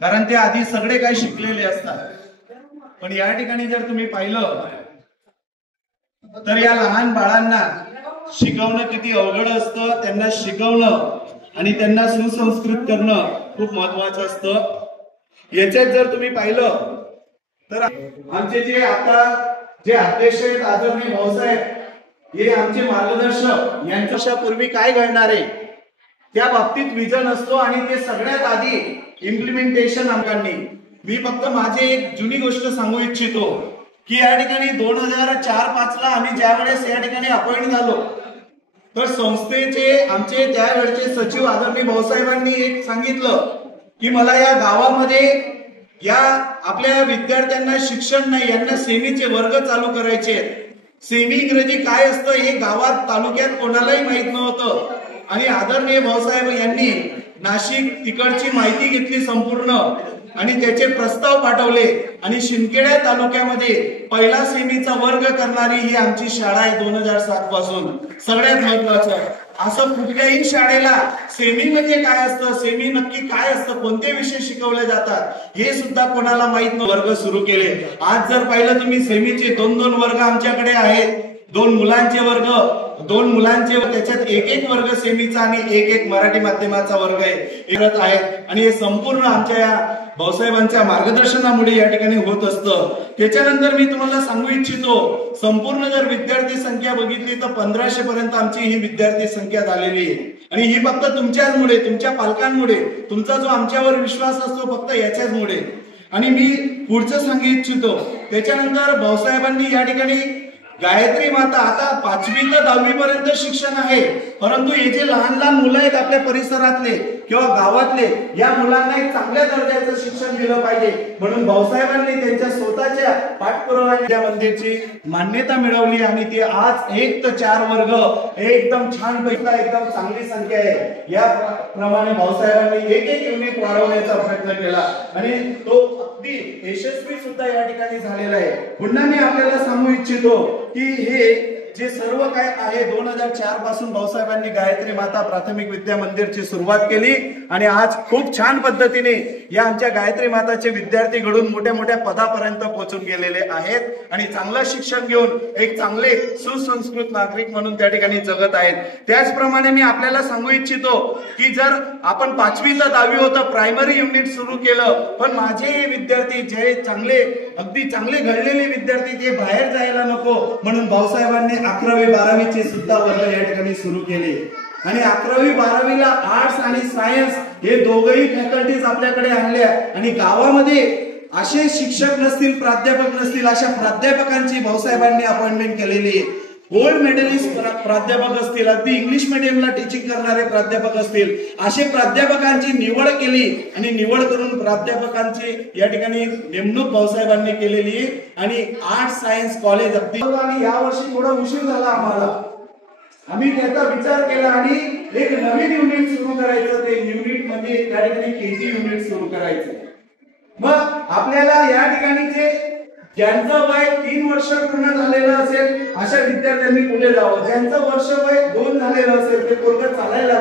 कारण ते आधी सगळे काही शिकलेले असतात। पण या ठिकाणी जर तुम्ही पाहिलं तर या लहान बाळांना शिकवणं किती अवघड असतं, त्यांना शिकवणं आणि त्यांना सुसंस्कृत करणं खूप महत्वाचं असतं। याच्यात जर तुम्ही पाहिलं तर आमचे जे आता जे अध्यक्ष आहेत आदरणीय भाऊसाहेब, हे आमचे मार्गदर्शक, यांच्या वर्षापूर्वी काय घडणार आहे त्या बाबतीत विजन असतो आणि ते सगळ्यात आधी इम्प्लिमेंटेशन आमकांनी। मी फक्त माझी एक जुनी गोष्ट सांगू इच्छितो की या ठिकाणी 2004-05 ला आम्ही ज्या वेळेस या ठिकाणी अपॉइंट झालो तर संस्थेचे आमचे त्यावेळचे सचिव आदरणीय भाऊसाहेबांनी एक सांगितलं की मला या गावामध्ये या आपल्या विद्यार्थ्यांना शिक्षण नाही, यांना सेमीचे वर्ग चालू करायचे आहेत। सेमी इंग्रजी काय असतं हे गावात तालुक्यात कोणालाही माहित नव्हतं आणि आदरणीय भाऊसाहेब यांनी नाशिक तिकडची माहिती घेतली संपूर्ण आणि त्याचे प्रस्ताव पाठवले आणि शिंदखेडा तालुक्यामध्ये पहिला सेमीचा वर्ग करणारी ही आमची शाळा आहे 2007 पासून। सगळ्यात महत्वाचं असं कुठल्याही शाळेला सेमी म्हणजे काय असतं, सेमी नक्की काय असतं, कोणते विषय शिकवले जातात हे सुद्धा कोणाला माहित न वर्ग सुरू केले। आज जर पाहिलं तुम्ही सेमीचे 2-2 वर्ग आमच्याकडे आहेत, 2 मुलांचे वर्ग, 2 मुलांचे त्याच्यात एक वर्ग सेमीचा आणि एक मराठी माध्यमाचा वर्ग आहे आणि हे संपूर्ण आमच्या या भाऊसाहेबांच्या मार्गदर्शनामुळे या ठिकाणी होत असतं। त्याच्यानंतर मी तुम्हाला सांगू इच्छितो संपूर्ण जर विद्यार्थी संख्या बघितली तर 1500 पर्यंत आमची ही विद्यार्थी संख्या झालेली आहे आणि ही फक्त तुमच्याचमुळे, तुमच्या पालकांमुळे, तुमचा जो आमच्यावर विश्वास असतो फक्त याच्याचमुळे। आणि मी पुढचं सांगू इच्छितो त्याच्यानंतर भाऊसाहेबांनी या ठिकाणी गायत्री माता आता 5वी ते 10वी पर्यंत शिक्षण आहे, परंतु हे जे लहान लहान मुलं आहेत आपल्या परिसरातले किंवा गावातले या मुलांना एक चांगल्या दर्जाचं शिक्षण दिलं पाहिजे म्हणून भाऊसाहेबांनी त्यांच्या स्वतःच्या पाठपुराव्याने त्या मंदिरची मान्यता मिळवली आणि ते आज 1 ते 4 वर्ग एकदम छान पैकी एकदम चांगली संख्या आहे। या प्रमाणे भाऊसाहेबांनी एक युनिट वाढवण्याचा प्रयत्न केला आणि तो अगदी यशस्वी सुद्धा या ठिकाणी झालेला आहे। पुन्हा मी आपल्याला सांगू इच्छितो की हे जे सर्व काय आहे 2004 पासून भाऊसाहेबांनी गायत्री माता प्राथमिक विद्या मंदिरची सुरुवात केली आणि आज खूप छान पद्धतीने या आमच्या गायत्री माताचे विद्यार्थी घडून मोठ्या मोठ्या पदापर्यंत पोहोचून गेलेले आहेत आणि चांगलं शिक्षण घेऊन एक चांगले सुसंस्कृत नागरिक म्हणून त्या ठिकाणी जगत आहेत। त्याचप्रमाणे मी आपल्याला सांगू इच्छितो की जर आपण 5वी ते 10वी होतं प्रायमरी युनिट सुरू केलं, पण माझे विद्यार्थी जे चांगले अगदी चांगले घडलेले विद्यार्थी ते बाहेर जायला नको म्हणून भाऊसाहेबांनी 11वी-12वीचे सुद्धा वर्ग या ठिकाणी सुरू केले आणि 11वी-12वीला आर्ट्स आणि सायन्स हे दोघही फॅकल्टीज आपल्याकडे आणल्या आणि गावामध्ये असे शिक्षक नसतील, प्राध्यापक नसतील अशा प्राध्यापकांची भाऊसाहेबांनी अपॉइंटमेंट केलेली आहे। गोल्ड मेडलिस्ट प्राध्यापक असतील, अगदी इंग्लिश मीडियमला टीचिंग करणारे प्राध्यापक असतील, असे प्राध्यापकांची निवड केली आणि निवड करून प्राध्यापकांची या ठिकाणी नेमणूक भाऊसाहेबांनी केलेली आहे आणि आर्ट्स सायन्स कॉलेज अगदी आणि यावर्षी थोडा उशीर झाला आम्हाला, आम्ही त्याचा विचार केला आणि एक नवीन युनिट सुरू करायचं, ते युनिट म्हणजे त्या ठिकाणी केजी युनिट सुरू करायचं। मग आपल्याला या ठिकाणी जे ज्यांचं वय 3 वर्ष पूर्ण झालेलं असेल अशा विद्यार्थ्यांनी पुढे जावं, ज्यांचं वर्ष वय 2 झालेलं असेल ते पूर्ण चालायला